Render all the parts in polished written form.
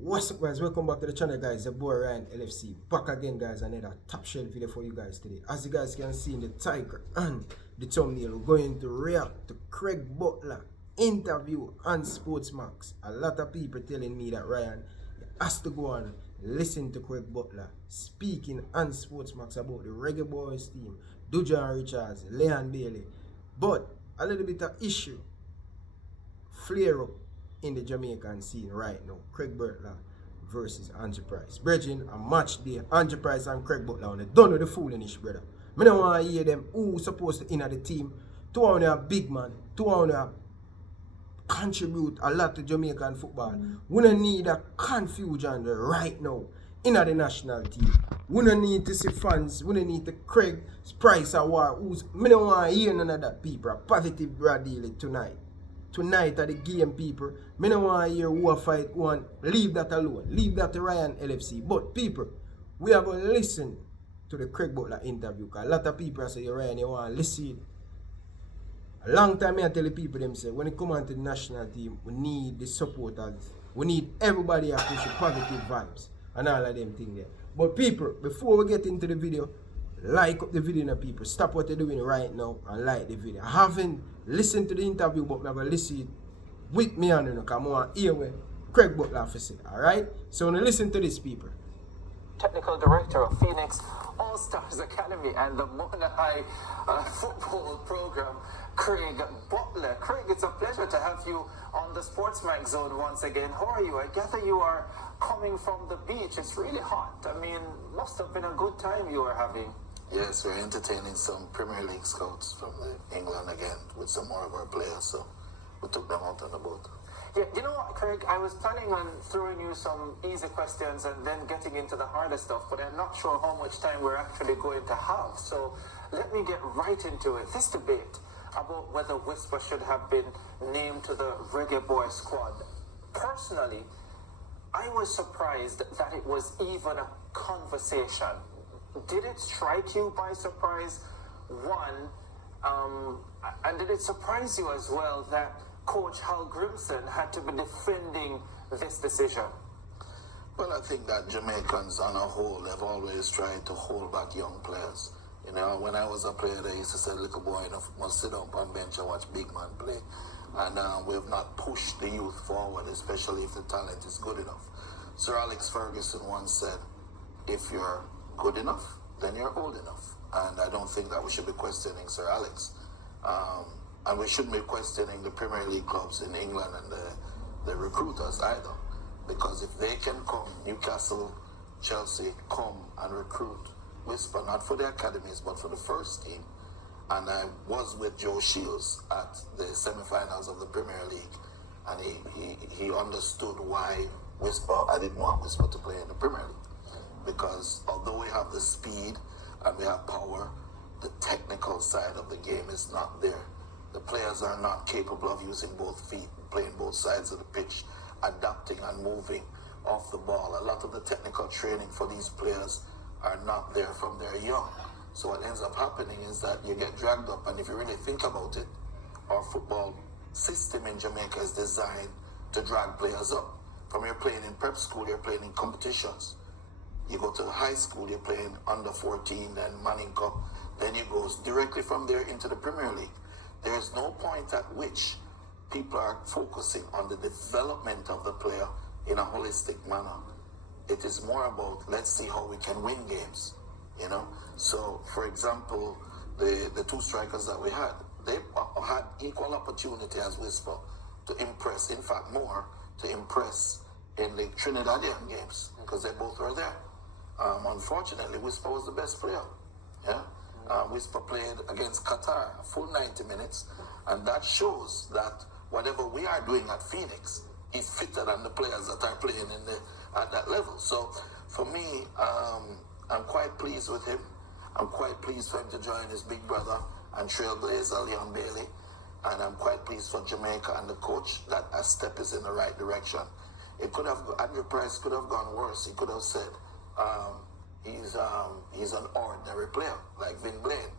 What's up, guys? Welcome back to the channel, guys. The boy Ryan LFC back again, guys. Another top shelf video for you guys today. As you guys can see in the title and the thumbnail, we're going to react to Craig Butler interview on Sportsmax. A lot of people telling me that Ryan has to go and listen to Craig Butler speaking on Sportsmax about the Reggae Boyz team, Dujan Richards, Leon Bailey. But a little bit of issue flare up in the Jamaican scene right now. Craig Butler versus Andrew Price. Bridging a match day. Andrew Price and Craig Butler. And they done with the foolishness, brother. I don't want to hear them who supposed to enter the team. Two of them are big man. Two of them contribute a lot to Jamaican football. We don't need a confusion right now in the national team. We don't need to see fans. We don't need to Craig Price or war. I don't want to hear none of that people. Positive Bradley tonight. Tonight at the game, people, I don't want to hear who fight one. Leave that alone. Leave that to Ryan LFC. But people, we are going to listen to the Craig Butler interview. Because a lot of people say, Ryan, you want to listen. A long time I tell the people themselves, when it comes on to the national team, we need the supporters. We need everybody to push positive vibes and all of them things there. But people, before we get into the video, like up the video now, people. Stop what you're doing right now and like the video. I haven't listened to the interview, but I'm going to listen with me and you come on here with Craig Butler for say. Alright? So when you listen to this, people. Technical Director of Phoenix All-Stars Academy and the Mona High football program, Craig Butler. Craig, it's a pleasure to have you on the Sportsmax Zone once again. How are you? I gather you are coming from the beach. It's really hot. I mean, must have been a good time you were having. Yes, we're entertaining some Premier League scouts from England again with some more of our players, so we took them out on the boat. Yeah, you know what, Craig, I was planning on throwing you some easy questions and then getting into the harder stuff, but I'm not sure how much time we're actually going to have. So let me get right into it. This debate about whether Whisper should have been named to the Reggae Boyz squad. Personally, I was surprised that it was even a conversation. Did it strike you by surprise? One, and did it surprise you as well that Coach Hal Grimson had to be defending this decision? Well, I think that Jamaicans on a whole have always tried to hold back young players. You know, when I was a player, they used to say, little boy, you know, must sit down on bench and watch big man play. And we have not pushed the youth forward, especially if the talent is good enough. Sir Alex Ferguson once said, if you're good enough, then you're old enough. And I don't think that we should be questioning Sir Alex. And we shouldn't be questioning the Premier League clubs in England and the recruiters either. Because if they can come, Newcastle, Chelsea, come and recruit Whisper, not for the academies, but for the first team. And I was with Joe Shields at the semi-finals of the Premier League. And he understood why I didn't want Whisper to play in the Premier League. Because although we have the speed and we have power, the technical side of the game is not there. The players are not capable of using both feet, playing both sides of the pitch, adapting and moving off the ball. A lot of the technical training for these players are not there from their young. So what ends up happening is that you get dragged up, and if you really think about it, our football system in Jamaica is designed to drag players up. From you're playing in prep school, you're playing in competitions. You go to high school, you're playing under 14, then Manning Cup. Then you go directly from there into the Premier League. There is no point at which people are focusing on the development of the player in a holistic manner. It is more about, let's see how we can win games, you know? So, for example, the two strikers that we had, they had equal opportunity as Whisper to impress, in fact more, to impress in the Trinidadian games, because they both were there. Unfortunately, Whisper was the best player. Yeah, Whisper played against Qatar a full 90 minutes, and that shows that whatever we are doing at Phoenix is fitter than the players that are playing at that level. So, for me, I'm quite pleased with him. I'm quite pleased for him to join his big brother and trailblazer Leon Bailey, and I'm quite pleased for Jamaica and the coach that a step is in the right direction. It could have, Andrew Price could have gone worse. He could have said, he's an ordinary player, like Vin Blaine.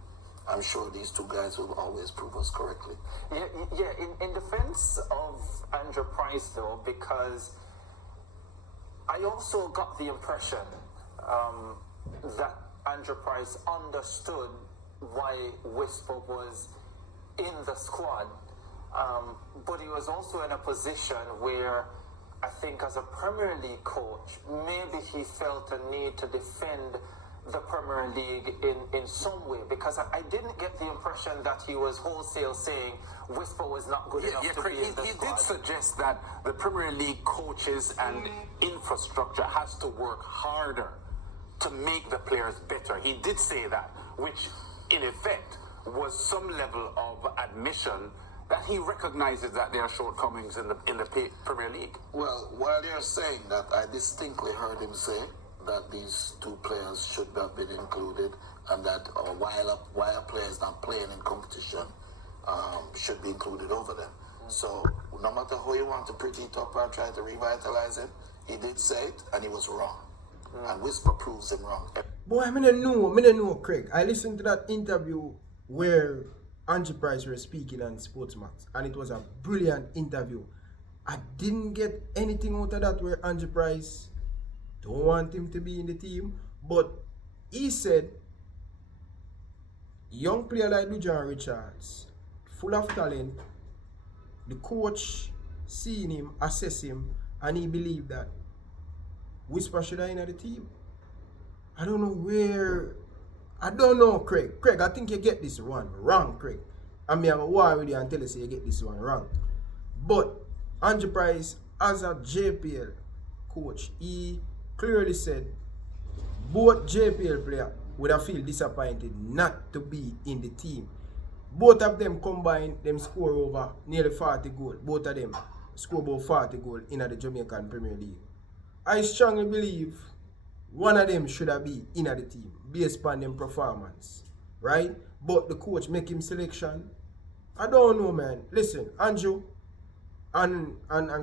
I'm sure these two guys will always prove us correctly. Yeah. In defense of Andrew Price, though, because I also got the impression that Andrew Price understood why Whisper was in the squad, but he was also in a position where I think as a Premier League coach, maybe he felt a need to defend the Premier League in some way, because I didn't get the impression that he was wholesale saying Whisper was not good enough to Craig, be in the he squad. did suggest that the Premier League coaches and infrastructure has to work harder to make the players better. He did say that, which in effect was some level of admission that he recognizes that there are shortcomings in the Premier League. Well, while you're saying that, I distinctly heard him say that these two players should have been included, and that while a player is not playing in competition, should be included over them. So no matter how you want to pretty it up or try to revitalize him, he did say it, and he was wrong. And Whisper proves him wrong. Boy, I don't know, Craig. I listened to that interview where Andrew Price was speaking on Sportsmax, and it was a brilliant interview. I didn't get anything out of that where Andrew Price don't want him to be in the team, but he said young player like Lujan Richards, full of talent, the coach seen him, assess him, and he believed that Whisper should have in the team. I don't know, Craig. Craig, I think you get this one wrong, Craig. I mean, I'm a war with you until you say you get this one wrong. But Andrew Price, as a JPL coach, he clearly said both JPL players would have feel disappointed not to be in the team. Both of them combined, them score over nearly 40 goals. Both of them score about 40 goals in the Jamaican Premier League. I strongly believe one of them should have been in the team based on them performance, right? But the coach make him selection. I don't know, man. Listen, Andrew and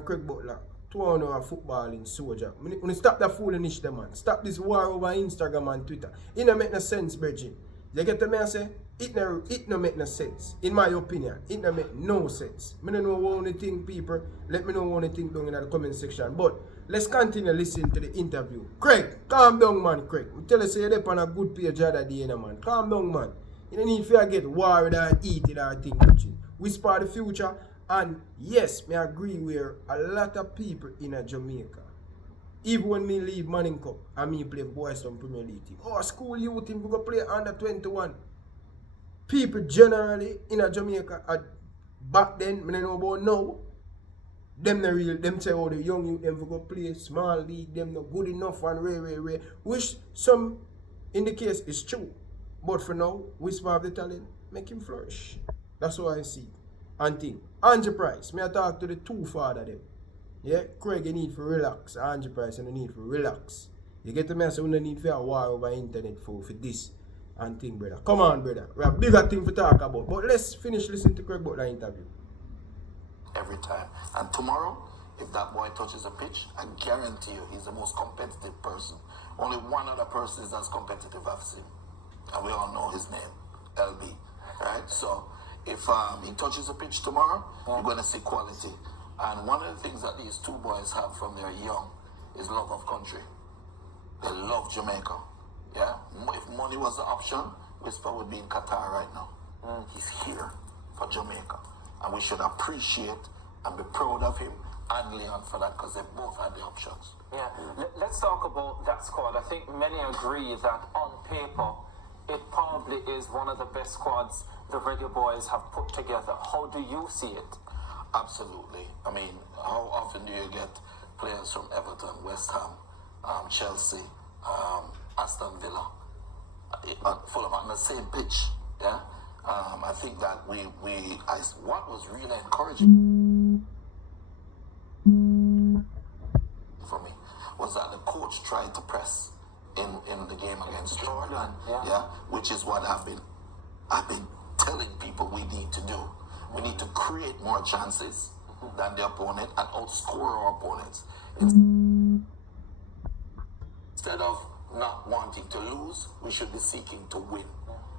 Craig Butler, two are footballing soldier. When you stop that foolishness, man. Stop this war over Instagram and Twitter. It don't make no sense, Bridget. You get to me and say, it no make no sense. In my opinion, it no make no sense. I don't know what you think, people. Let me know what you think down in the comment section. But let's continue listening to the interview. Craig, calm down, man, Craig. I tell you, say you're on a good page the other day, man. Calm down, man. You don't need to get worried or eat it or think watching. Whisper the future. And yes, me agree with a lot of people in Jamaica. Even when me leave Manning Cup and me play Boys from Premier League team. Oh, school youth team, we go play under 21. People generally in Jamaica, back then, I don't know about now, them say, oh, the young youth, them go play small league, them not good enough and rare. Which some in the case is true. But for now, Whisper have the talent, make him flourish. That's what I see. And think, Andrew Price, me I talk to the two father them. Yeah, Craig, you need to relax. Andrew Price, you need to relax. You get to me, so you need to a war over internet for this and thing, brother. Come on, brother. We have bigger thing to talk about. But let's finish listening to Craig Butler interview. Every time. And tomorrow, if that boy touches a pitch, I guarantee you he's the most competitive person. Only one other person is as competitive I've seen. And we all know his name, LB. Right? So if he touches a pitch tomorrow, you're going to see quality. And one of the things that these two boys have from their young is love of country. They love Jamaica. Yeah? If money was the option, Whisper would be in Qatar right now. He's here for Jamaica. And we should appreciate and be proud of him and Leon for that, because they both had the options. Yeah, let's talk about that squad. I think many agree that on paper, it probably is one of the best squads the Reggae Boyz have put together. How do you see it? Absolutely. I mean, how often do you get players from Everton, West Ham, Chelsea, Aston Villa, Fulham on the same pitch? Yeah. I think that what was really encouraging for me was that the coach tried to press in the game against Jordan. Yeah, which is what I've been telling people we need to do. We need to create more chances than the opponent and outscore our opponents. Instead of not wanting to lose, we should be seeking to win.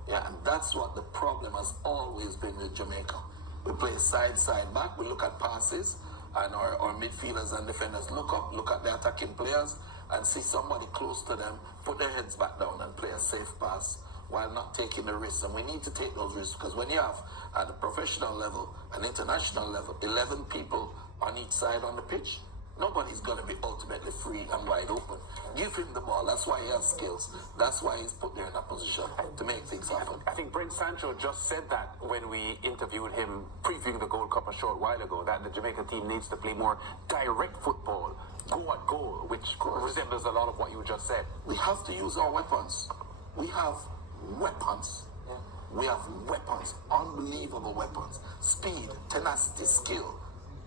Yeah, and that's what the problem has always been with Jamaica. We play side back, we look at passes, and our midfielders and defenders look up, look at the attacking players, and see somebody close to them, put their heads back down and play a safe pass while not taking the risks. And we need to take those risks, because when you have, at the professional level and international level, 11 people on each side on the pitch, nobody's going to be ultimately free and wide open. Give him the ball. That's why he has skills. That's why he's put there in that position to make things happen. I think Brent Sancho just said that when we interviewed him previewing the Gold Cup a short while ago, that the Jamaican team needs to play more direct football, go at goal, which resembles a lot of what you just said. We have to use our weapons. We have weapons. Yeah. We have weapons, unbelievable weapons. Speed, tenacity, skill,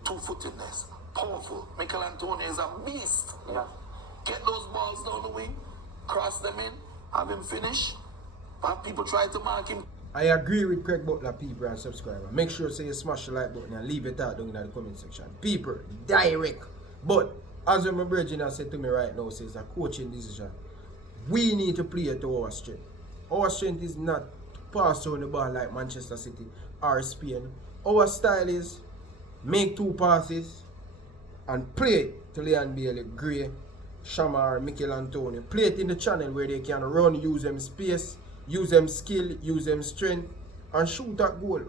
two-footedness, powerful. Mikel Antonio is a beast. Yeah. Get those balls down the wing, cross them in, have him finish. Have people try to mark him. I agree with Craig Butler, people and subscriber. Make sure say you smash the like button and leave it out down in the comment section. People, direct. But as my brother has said to me right now, says a coaching decision. We need to play to our strength. Our strength is not to pass on the ball like Manchester City or Spain. Our style is make 2 passes and play it to Leon Bailey, Gray, Shamar, Mikel Antonio. Play it in the channel where they can run, use them space, use them skill, use them strength, and shoot that goal.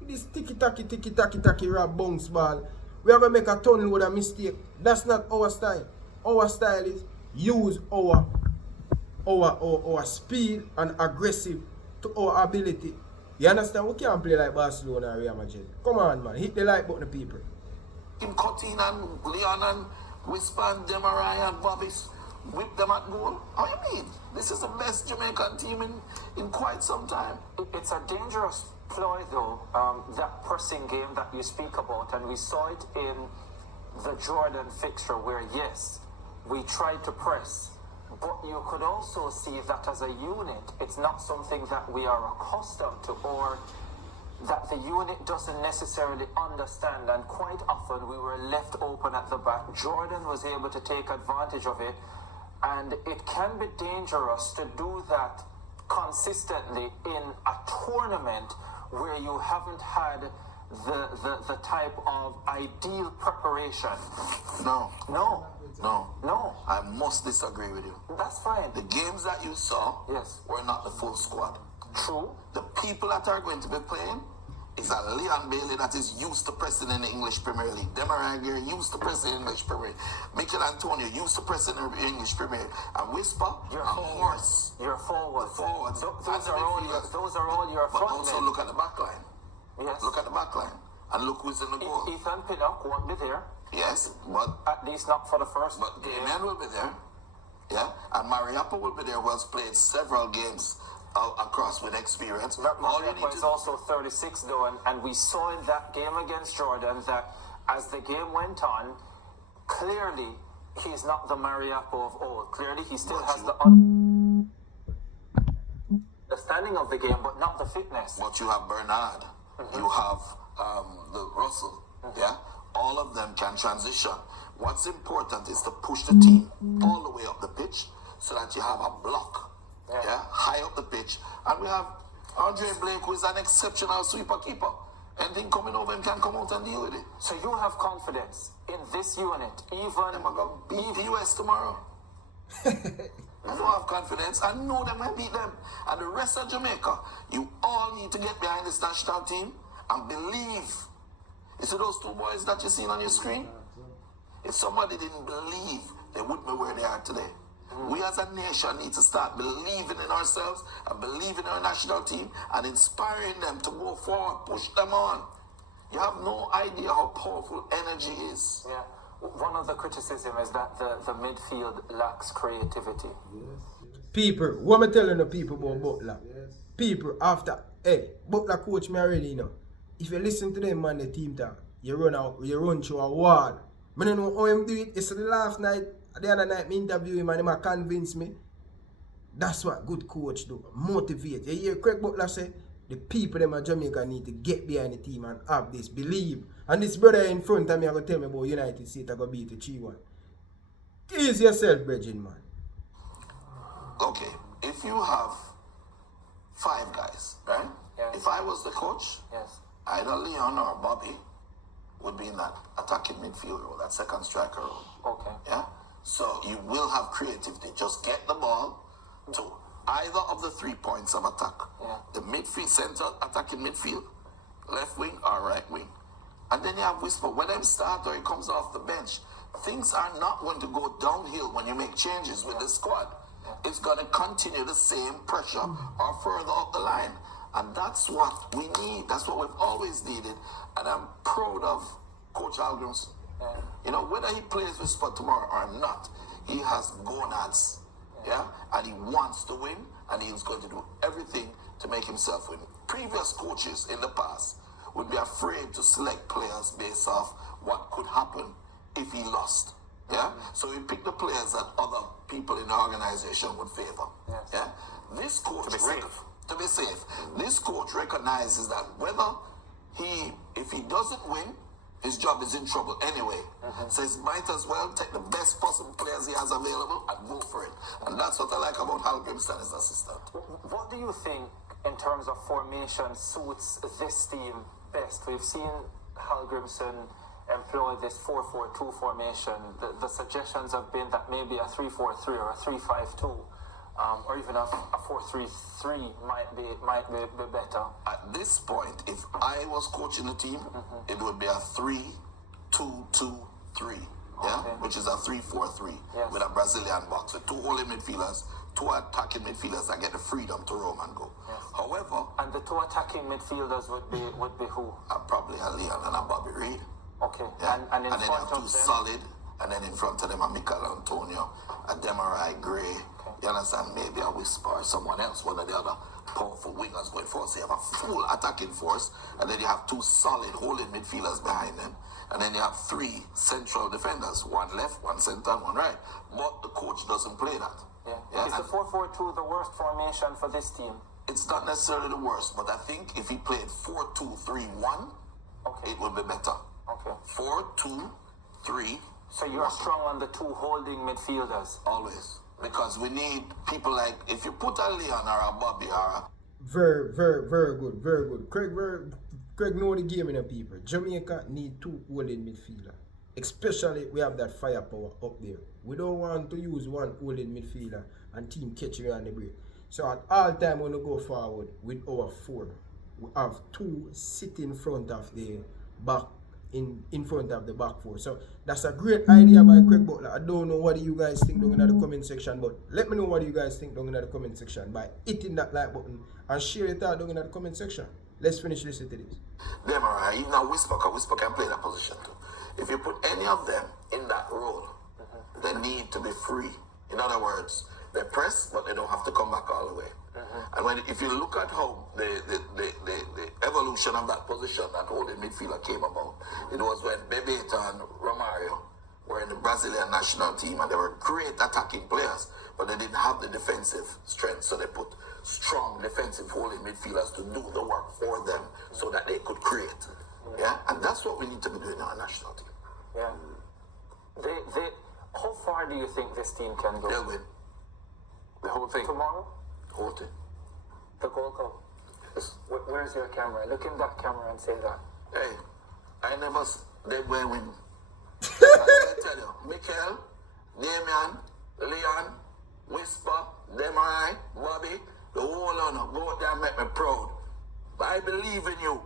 This ticky-tacky, rap bounce ball, we are going to make a ton load of mistake. That's not our style. Our style is use our speed and aggressive to our ability. You understand? We can't play like Barcelona or Real Madrid. Come on, man. Hit the like button, people. Him cutting and Leon and Whisper and Demarai and Bobbies whip them at goal. How you mean? This is the best Jamaican team in quite some time. It's a dangerous ploy, though, that pressing game that you speak about, and we saw it in the Jordan fixture where, yes, we tried to press, but you could also see that as a unit, it's not something that we are accustomed to, or that the unit doesn't necessarily understand, and quite often we were left open at the back. Jordan was able to take advantage of it, and it can be dangerous to do that consistently in a tournament where you haven't had the type of ideal preparation. No. I must disagree with you. That's fine. The games that you saw Yes. were not the full squad. True. The people that are going to be playing is a Leon Bailey that is used to pressing in the English Premier League. Demarai used to press in the English Premier League. Mikel Antonio used to press in the English Premier League. And Whisper, You're a forward. horse. You're forward. The forwards. Those are all your But front also men. look at the back line. Yes. Look at the back line. And look who's in the goal. Ethan Pinnock won't be there, Yes, but at least not for the first game. Damien will be there. Yeah. And Mariappa will be there, who has played several games across with experience. All you need Mariappa is to also 36 though, and we saw in that game against Jordan that as the game went on, clearly he's not the Mariappa of old. Clearly he still has the understanding of the game, but not the fitness. But you have Bernard, you have the Russell, yeah? All of them can transition. What's important is to push the team all the way up the pitch so that you have a block, yeah? High up the pitch. And we have Andre Blake, who is an exceptional sweeper keeper. Anything coming over him can come out and deal with it. So you have confidence in this unit, even I'm going to beat the US tomorrow. I don't have confidence. I know them will beat them. And the rest of Jamaica, you all need to get behind this national team and believe. You see those 2 boys that you seen on your screen? If somebody didn't believe, they wouldn't be where they are today. We as a nation need to start believing in ourselves and believing in our national team and inspiring them to go forward, push them on. You have no idea how powerful energy is. Yeah. One of the criticism is that the midfield lacks creativity. People, what am I telling the people about Butler? People, after, hey, Butler coach me already, you know. If you listen to them, man, the team talk, you run through a wall. I don't know how him do it. It's the last night, the other night, me interview him and him convince me. That's what good coach do. Motivate. You hear Craig Butler say, the people in Jamaica need to get behind the team and have this believe. And this brother in front of me, I'm going to tell me about United States, I'm going to beat the 3-1. Ease yourself, brethren, man. Okay, if you have 5 guys, right? Yes. If I was the coach, Yes. either Leon or Bobby would be in that attacking midfield role, that second striker role. Okay. Yeah? So you will have creativity. Just get the ball to either of the 3 points of attack. Yeah. The midfield, center, attacking midfield, left wing or right wing. And then you have Whisper. When them start or he comes off the bench, things are not going to go downhill when you make changes with the squad. It's going to continue the same pressure or further up the line. And that's what we need. That's what we've always needed. And I'm proud of Coach Algrimson. You know, whether he plays Whisper tomorrow or not, he has gonads. Yeah? And he wants to win, and he's going to do everything to make himself win. Previous coaches in the past would be afraid to select players based off what could happen if he lost. Yeah? So he picked the players that other people in the organization would favor. Yes. Yeah? This coach To be safe. to be safe. This coach recognizes that whether if he doesn't win, his job is in trouble anyway. Says might as well take the best possible players he has available and go for it. And that's what I like about Hal Grimston as assistant. What do you think in terms of formation suits this team best? We've seen Hal Grimson employ this 4-4-2 formation. The suggestions have been that maybe a 3-4-3 or a 3-5-2 or even a 4-3-3 might be better. At this point, if I was coaching the team, it would be a 3-2-2-3. Yeah, Okay. which is a 3-4-3 Yes. with a Brazilian box with 2 holding midfielders, 2 attacking midfielders that get the freedom to roam and go. Yes. However, And the 2 attacking midfielders would be who? probably a Leon and a Bobby Reed. Okay. Yeah. And in then you front have of 2 them? solid, and then in front of them a Mikel Antonio, a Demarai Gray. You understand? Maybe a Whisper or someone else, one of the other powerful wingers going forward. So you have a full attacking force, and then you have 2 solid holding midfielders behind them. And then you have 3 central defenders, 1 left, 1 center, and 1 right. But the coach doesn't play that. Yeah. Is the 4-4-2 the worst formation for this team? It's not necessarily the worst, but I think if he played 4-2-3-1, Okay. it would be better. Okay. 4-2-3, So you're strong on the 2 holding midfielders. always. Because we need people like, if you put a Leon or a Bobby or a Very, very, very good, very good. Craig know the game in the people. Jamaica need 2 holding midfielder. Especially we have that firepower up there. We don't want to use 1 holding midfielder and team catch you on the break. So at all time when we go forward with our 4, we have 2 sit in front of the back in front of the back 4. So that's a great idea by Craig Butler. I don't know what you guys think down in the comment section, but let me know what you guys think down in the comment section by hitting that like button and share it out down in the comment section. Let's finish listening to this. them, alright, even a Whisper, because Whisper can play that position too. If you put any of them in that role, they need to be free. In other words, they press, but they don't have to come back all the way. And if you look at how the evolution of that position, that holding midfielder came about, it was when Bebeto and Romario were in the Brazilian national team, and they were great attacking players, but they didn't have the defensive strength, so they put strong defensive holding midfielders to do the work for them so that they could create. Yeah, and that's what we need to be doing in our national team. Yeah. How far do you think this team can go? They'll win. The whole thing. Tomorrow? Hold it. The Gold Cup. Where's your camera? Look in that camera and say that. Hey, I never they will win. I tell you, Mikel, Damian, Leon, Whisper, Demarai, Bobby, the whole honor, go out there and make me proud. But I believe in you.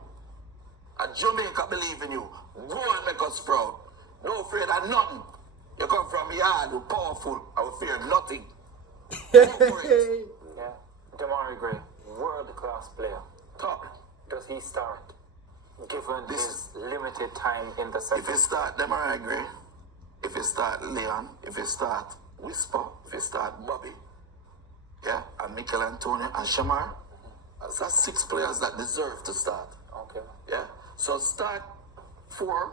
And Jamaica believe in you. Go and make us proud. No afraid of nothing. You come from yard, you're powerful, I will fear nothing. Go for it. Yeah. Damari Gray, world-class player. Top. Does he start, given This- his limited time in the If second? you start Demarai Gray, if you start Leon, if you start Whisper, if you start Bobby, yeah, and Mikel Antonio and Shamar, that's 6 players that deserve to start. Okay. Yeah. So start 4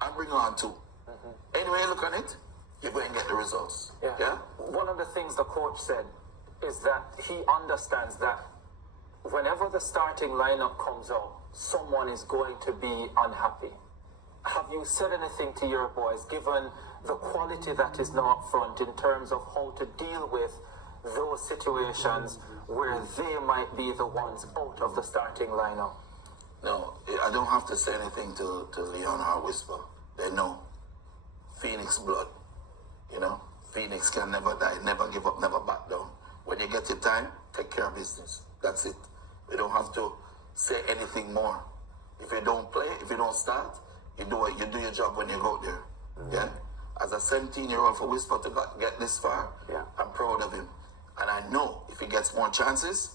and bring on 2. Anyway, look on it, you're going to get the results. Yeah. One of the things the coach said is that he understands that whenever the starting lineup comes out, someone is going to be unhappy. Have you said anything to your boys, given the quality that is now up front, in terms of how to deal with those situations where they might be the ones out of the starting lineup? No, I don't have to say anything to Leon or Whisper. They know. Phoenix blood. You know? Phoenix can never die, never give up, never back down. When you get your time, take care of business. That's it. We don't have to say anything more. If you don't play, if you don't start, you do your job when you go there. Yeah? As a 17-year-old for Whisper to get this far, I'm proud of him. And I know if he gets more chances,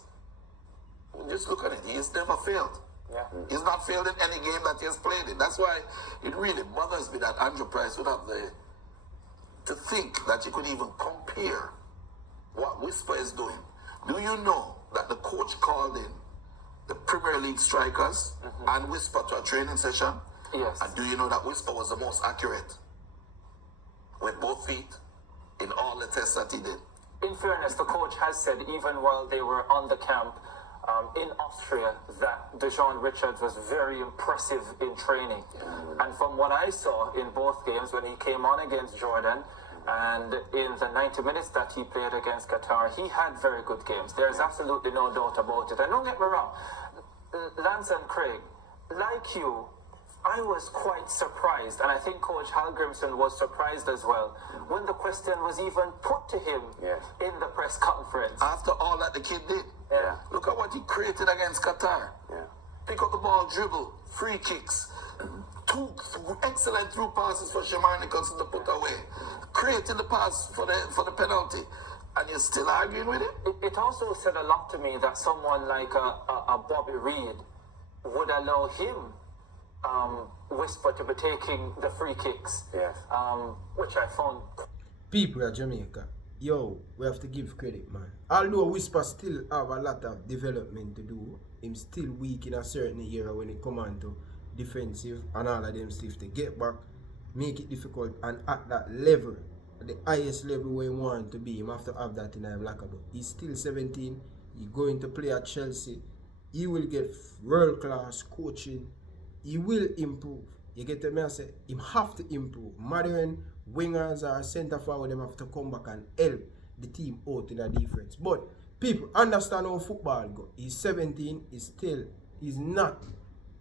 just look at it. He has never failed. Yeah. He's not failed in any game that he has played in. That's why it really bothers me that Andrew Price would have to think that you could even compare what Whisper is doing. Do you know that the coach called in the Premier League strikers and Whisper to a training session? Yes. And do you know that Whisper was the most accurate with both feet in all the tests that he did? In fairness, the coach has said, even while they were on the camp in Austria, that Dejon Richards was very impressive in training. And from what I saw in both games, when he came on against Jordan and in the 90 minutes that he played against Qatar, he had very good games. There's absolutely no doubt about it. And don't get me wrong, Lance and Craig, like you, I was quite surprised, and I think Coach Hal Grimson was surprised as well, when the question was even put to him in the press conference. After all that the kid did, look at what he created against Qatar. Pick up the ball, dribble, free kicks, two excellent through passes for Shamar Nicholson to put away, created the pass for the penalty, and you're still arguing with it? It also said a lot to me that someone like a Bobby Reid would allow him Whisper to be taking the free kicks, which I found. People at Jamaica, yo, we have to give credit, man. Although Whisper still have a lot of development to do, him still weak in a certain area when it comes on to defensive and all of them stuff to get back, make it difficult, and at that level, at the highest level where he want to be, him have to have that in him lockable. He's still 17, he's going to play at Chelsea, he will get world-class coaching, he will improve. You get me? I say, him have to improve. Modern wingers or centre forward, them have to come back and help the team out in a defense. But people understand how football go. He's 17, he's not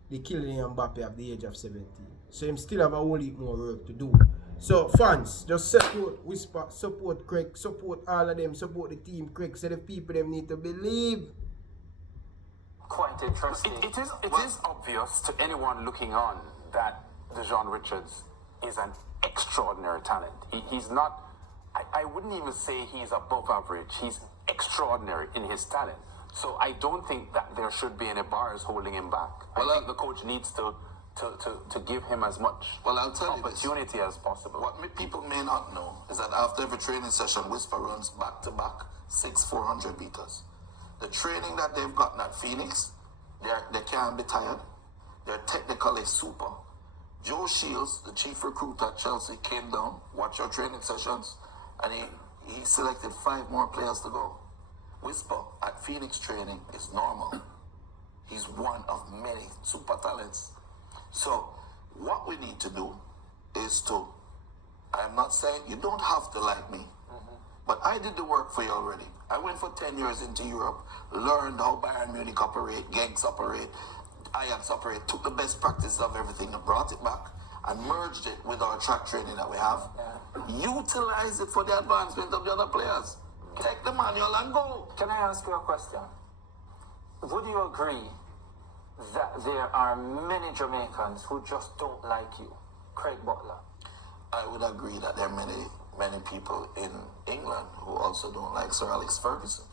the Kylian Mbappe at the age of 17. So him still have a whole heap more work to do. So fans, just support Whisper, support Craig, support all of them, support the team Craig. So the people them need to believe. Quite interesting. It is obvious to anyone looking on that Dejon Richards is an extraordinary talent. He's not, I wouldn't even say he's above average. He's extraordinary in his talent. So I don't think that there should be any bars holding him back. I think the coach needs to give him as much opportunity as possible. What people may not know is that after every training session, Whisper runs back-to-back 400 meters. The training that they've gotten at Phoenix, they can't be tired. They're technically super. Joe Shields, the chief recruit at Chelsea, came down, watched our training sessions, and he selected 5 more players to go. Whisper at Phoenix training is normal. He's one of many super talents. So what we need to do is I'm not saying you don't have to like me, but I did the work for you already. I went for 10 years into Europe, learned how Bayern Munich operate, Genks operate, Ajax operate, took the best practices of everything and brought it back and merged it with our track training that we have. Utilize it for the advancement of the other players. Take the manual and go. Can I ask you a question? Would you agree that there are many Jamaicans who just don't like you, Craig Butler? I would agree that there are many people in England who also don't like Sir Alex Ferguson.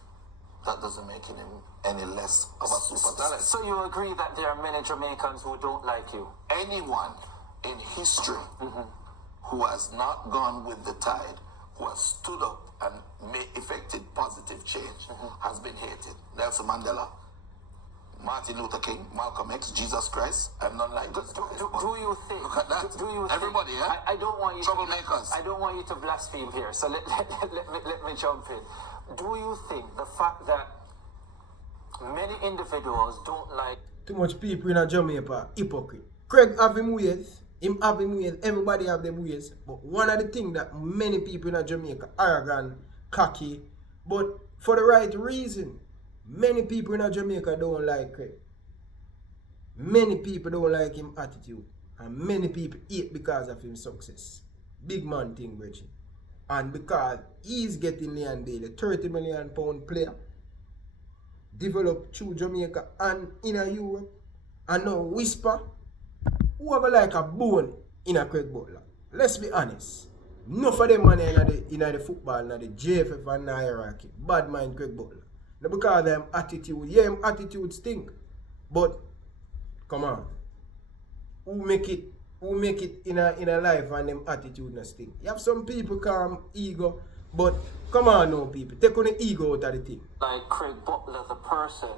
That doesn't make him any less of a super talent. So you agree that there are many Jamaicans who don't like you? Anyone in history who has not gone with the tide, who has stood up and effected positive change, has been hated. Nelson Mandela, Martin Luther King, Malcolm X, Jesus Christ, and none like those guys. Do you think? Look at that. Do you Everybody, think, I don't want you troublemakers. I don't want you to blaspheme here. So let me jump in. Do you think the fact that many individuals don't like Too much people in a Jamaica hypocrite. Craig have him ways, him have him ways, everybody have them ways. But one of the things that many people in a Jamaica arrogant, cocky, but for the right reason. Many people in Jamaica don't like Craig. Many people don't like him attitude. And many people hate because of his success. Big man thing, Reggie. And because he's getting Leon Bailey, £30 million player, developed through Jamaica and in Europe, and now whisper, who have like a bone in a Craig Butler. Let's be honest. Enough of them man in the football, in the JFF and the hierarchy. Bad mind Craig Butler. Not because of them attitude. Yeah, him attitude stink. But come on. Who make it in a life and them attitude not stink? You have some people calm ego, but come on now people. Take on the ego out of the thing. Like Craig Butler, the person,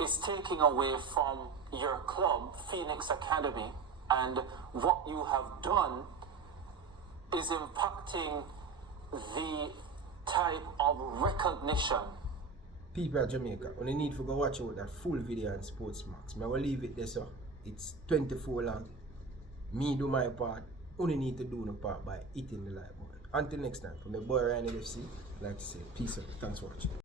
is taking away from your club, Phoenix Academy, and what you have done is impacting the type of recognition. People at Jamaica, only need to go watch out that full video on Sportsmax. I will leave it there, so it's 24 long. Me do my part. Only need to do the part by hitting the like button. Until next time, from the boy Ryan LFC, I'd like to say peace out. Thanks for watching.